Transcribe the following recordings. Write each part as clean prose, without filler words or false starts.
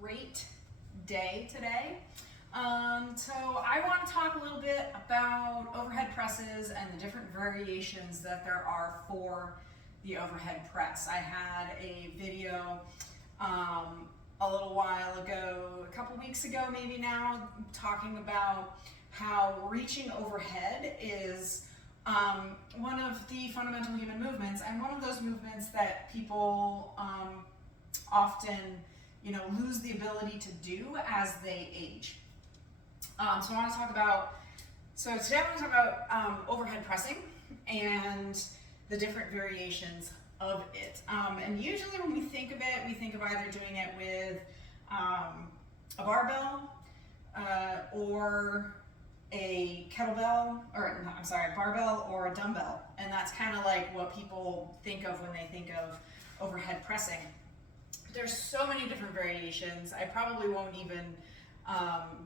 great day today. So I want to talk a little bit about overhead presses and the different variations that there are for the overhead press. I had a video a little while ago, a couple weeks ago maybe now, talking about how reaching overhead is one of the fundamental human movements, and one of those movements that people often, lose the ability to do as they age. So I want to talk about, today I want to talk about overhead pressing and the different variations of it. And usually when we think of it, we think of either doing it with a barbell or a kettlebell, a barbell or a dumbbell. And that's kind of like what people think of when they think of overhead pressing. There's so many different variations. I probably won't even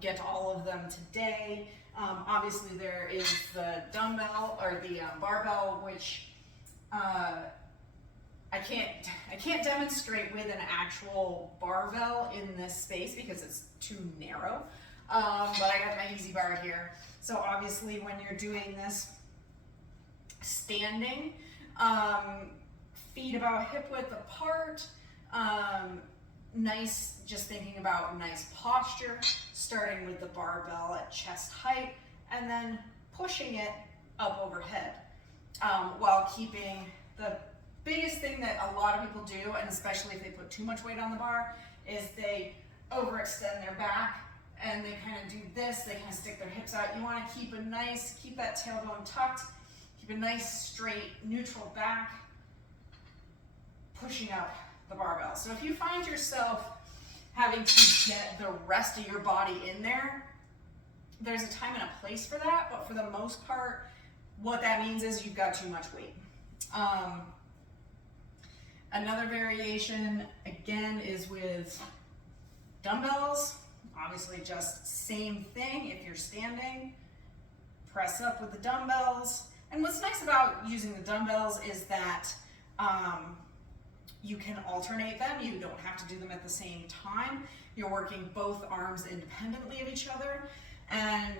get to all of them today. Obviously there is the dumbbell or the barbell, which I can't demonstrate with an actual barbell in this space because it's too narrow. But I got my EZ bar here. So obviously when you're doing this standing, feet about hip width apart, just thinking about nice posture, starting with the barbell at chest height and then pushing it up overhead, while keeping the biggest thing that a lot of people do, and especially if they put too much weight on the bar, is they overextend their back and they kind of do this, they kind of stick their hips out. You want to keep that tailbone tucked, keep a nice straight neutral back, pushing up the barbell. So if you find yourself having to get the rest of your body in there, there's a time and a place for that, but for the most part, what that means is you've got too much weight. Another variation, again, is with dumbbells. Obviously just same thing. If you're standing, press up with the dumbbells. And what's nice about using the dumbbells is that you can alternate them. You don't have to do them at the same time. You're working both arms independently of each other, and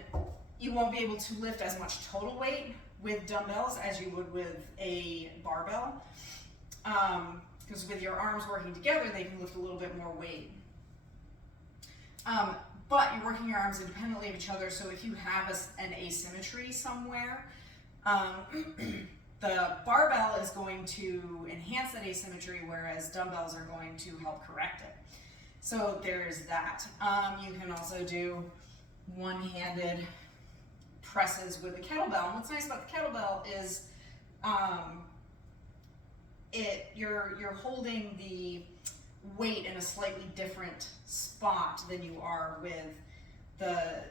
you won't be able to lift as much total weight with dumbbells as you would with a barbell, because with your arms working together, they can lift a little bit more weight. But you're working your arms independently of each other, so if you have an asymmetry somewhere, the barbell is going to enhance that asymmetry, whereas dumbbells are going to help correct it. So there's that. You can also do one-handed presses with the kettlebell. And what's nice about the kettlebell is you're holding the weight in a slightly different spot than you are with the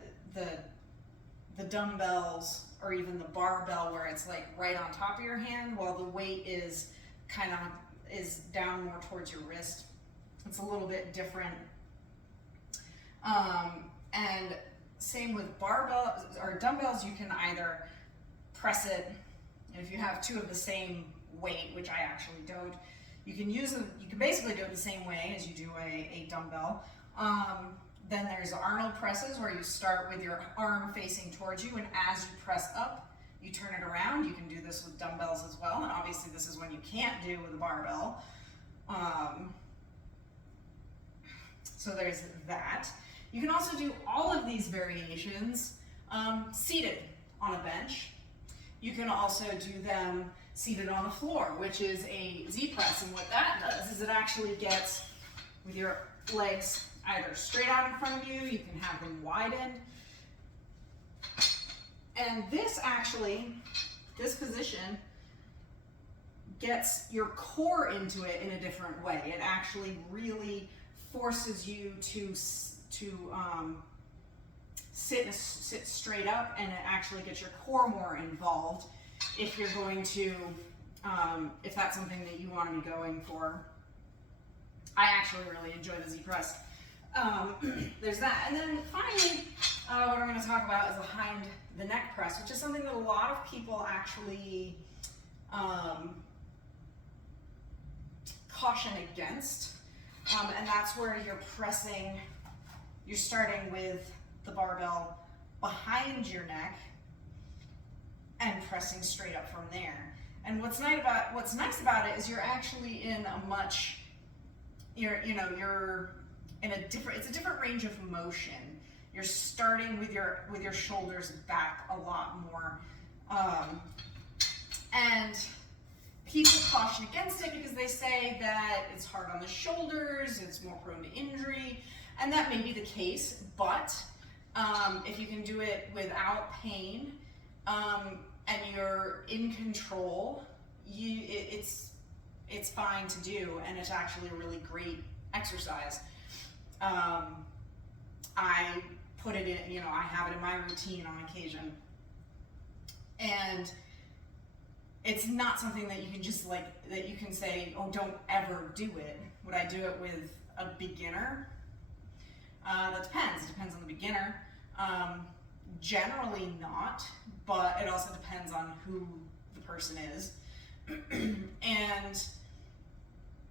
dumbbells or even the barbell, where it's like right on top of your hand while the weight is down more towards your wrist. It's a little bit different. And same with barbell or dumbbells, you can either press it, and if you have two of the same weight, which I actually don't, you can basically do it the same way as you do a dumbbell. Then there's Arnold presses, where you start with your arm facing towards you, and as you press up, you turn it around. You can do this with dumbbells as well, and obviously this is one you can't do with a barbell. So there's that. You can also do all of these variations seated on a bench. You can also do them seated on the floor, which is a Z-press, and what that does is it actually gets with your legs either straight out in front of you, you can have them widened, and this position gets your core into it in a different way. It actually really forces you to sit straight up, and it actually gets your core more involved if you're going to, if that's something that you want to be going for. I actually really enjoy the Z-press. There's that. And then finally, what I'm going to talk about is behind the neck press, which is something that a lot of people actually caution against. And that's where you're pressing, you're starting with the barbell behind your neck and pressing straight up from there. And what's nice about it is you're actually in a much, you're in a different, it's a different range of motion. You're starting with your shoulders back a lot more. And people caution against it because they say that it's hard on the shoulders, it's more prone to injury, and that may be the case, but if you can do it without pain, and you're in control, it's fine to do, and it's actually a really great exercise. I put it in, I have it in my routine on occasion, and it's not something that you can just that you can say, oh, don't ever do it. Would I do it with a beginner? That depends. It depends on the beginner. Generally not, but it also depends on who the person is. And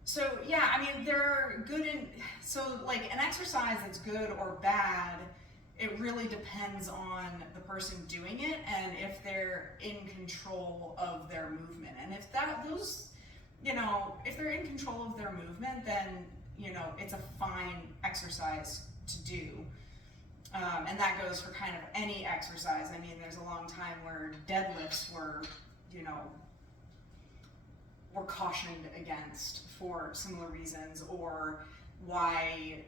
so, yeah, I mean, they're good so like an exercise that's good or bad, it really depends on the person doing it and if they're in control of their movement. And if if they're in control of their movement, then, it's a fine exercise to do. And that goes for kind of any exercise. I mean, there's a long time where deadlifts were cautioned against for similar reasons, or why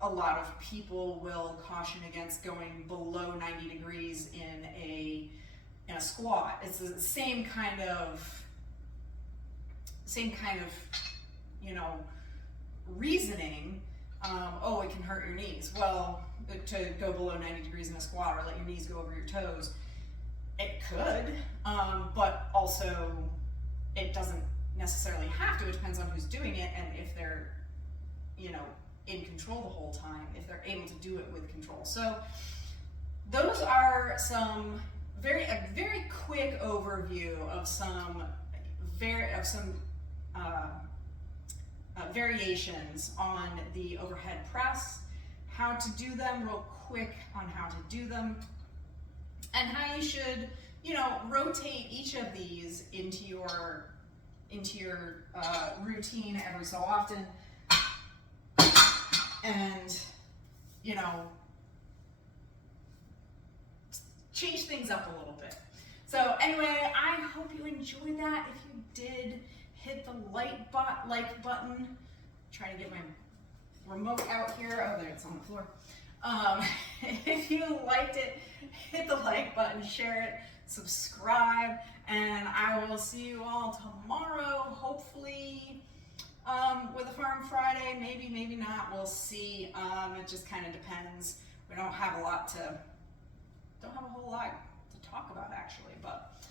a lot of people will caution against going below 90 degrees in a squat. It's the same kind of reasoning. Oh, it can hurt your knees. Well, to go below 90 degrees in a squat or let your knees go over your toes, it could, but also it doesn't necessarily have to. It depends on who's doing it and if they're, in control the whole time, if they're able to do it with control. So those are a very quick overview of some variations on the overhead press, how to do them real quick on how to do them, and how you should, rotate each of these into your routine every so often, and change things up a little bit. So anyway, I hope you enjoyed that. If you did, hit the like button. Trying to get my remote out here. Oh, there, it's on the floor. If you liked it, hit the like button, share it, subscribe, and I will see you all tomorrow, hopefully with a Farm Friday, maybe not, we'll see. It just kind of depends. We don't have a whole lot to talk about actually, but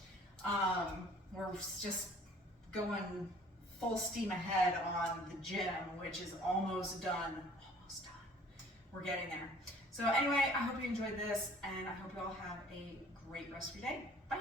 we're just going full steam ahead on the gym, which is almost done. We're getting there. So anyway, I hope you enjoyed this, and I hope you all have a great rest of your day. Bye.